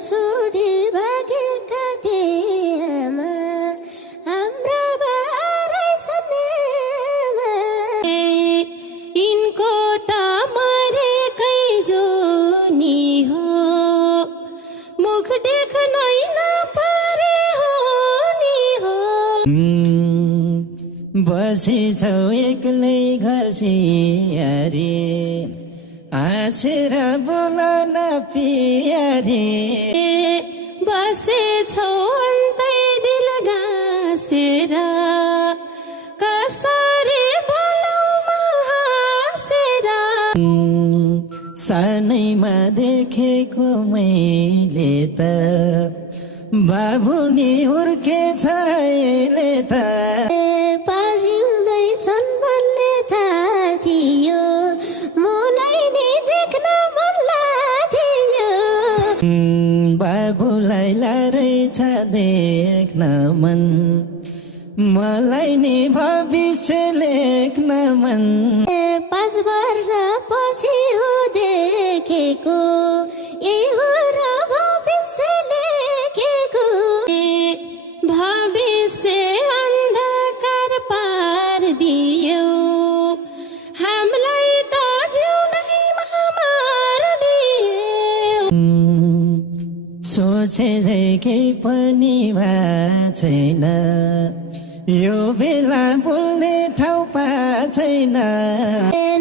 छोडी भागेका थिए आमा हाम्रा बारै सन्नेमा यिनको त मरेकै जोनी हो मुख देख्नै नपरे हो नि हो बसेछौ एक्लै घर सियारी हाँसेर बोल न पियारी बसेछौ अन्तै दिल गाँसेर कसरी बोलौ म हाँसेर सानैमा देखेको मैले त बाबु नि हुर्केछ अहिले त पाजिउँदैछन् भन्ने थाहा थियो मलाई नि देख्न मन लाग्थ्यो बाबुलाई लारहेछ देख्न मन मलाई नि भविष्य लेख्न मन 5 वर्ष पछि हो देखेको यही हो र भविष्य लेखेको भविष्य अन्धकार पार दियो हामीलाई त जिउनैमा मारिदियो सोचे झै केही पनि भएको छैन यो बेला बोल्ने ठाउँ पाएको छैन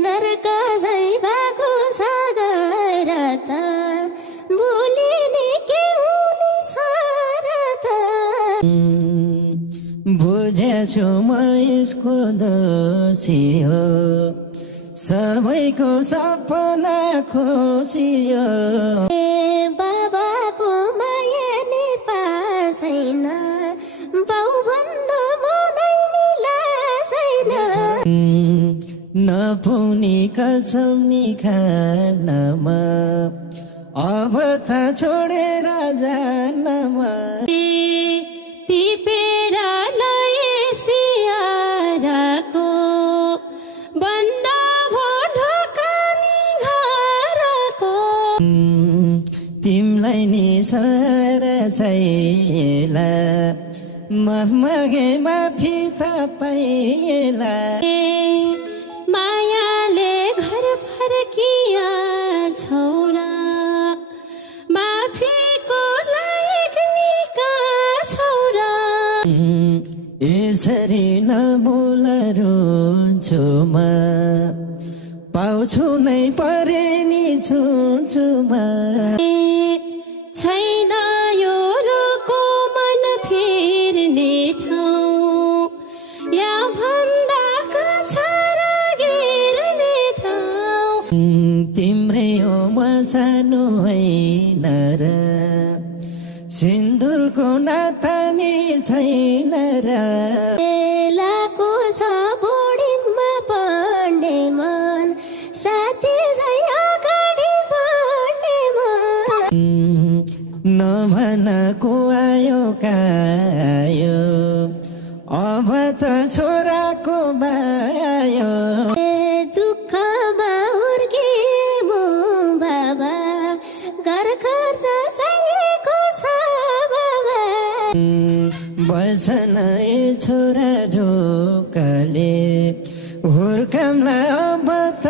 नरक झै भएको छ गएर त भोलि नि के हुनेछ र त बुझेछु म यसको दोषी हो सबैको सपना खोसियो बाबाको माया नि पाछैन बाउ भन्नु मनै नि लाग्दैन नपुग्ने कसम नि खानमा अब त छोडेर जानमा टिपेर लए सियाराको बन्द भो ढोकानी घरको तिमलाई नि सर छैला मगे माफी तपाईँला मायाले घर फर्किया छौरा माफीको लायक निका छौरा यसरी नबोल रुन्छु म पाउँछु नै परे नि छुन्छु म छैन यो रुको मन फेर्ने ठाउँ या भन्दा कछार गिर्ने ठाउँ तिम्रै हो म सानो होइन र सिन्दुरको नाता नि छैन र बेलाको छ बोर्डिङमा पढ्ने मन साथी झै अगाडि बढ्ने मन नभनको आयो कायो अब त छोराको बायो दुःखमा हुर्किए मो बाबा घर खर्च चाहिएको छ बाबा बसन ए छोरा ढोकाले हुर्काउँला अब त